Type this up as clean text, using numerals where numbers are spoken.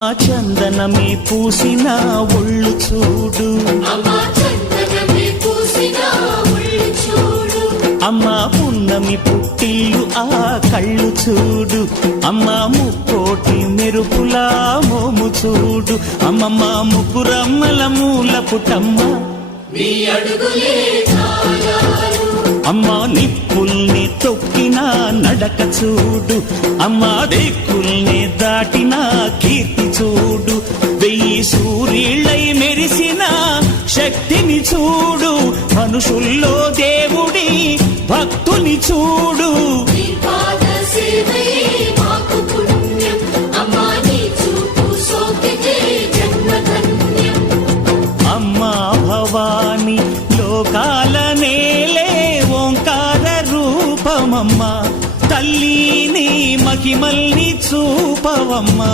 ఆ చందనమే పూసిన ఒళ్ళు చూడు, అమ్మా పున్నమి పుట్టిల్లు ఆ కళ్ళు చూడు, అమ్మా ముక్కోటి మెరుపులా మోము చూడు, అమ్మమ్మ ముగ్గురమ్మల మూల పుటమ్మ అమ్మా నిప్పుల్ని తొక్కిన నడక చూడు, అమ్మా దిక్కుల్ని దాటిన కీర్తి చూడు, వెయ్యి సూర్యుళ్ళై మెరిసిన శక్తిని చూడు, మనుషుల్లో దేవుడి భక్తుని చూడు. అమ్మా భవాని లోకాల నేలే ఓంకార రూపమమ్మా, తల్లిని మహిమల్ని చూపవమ్మా.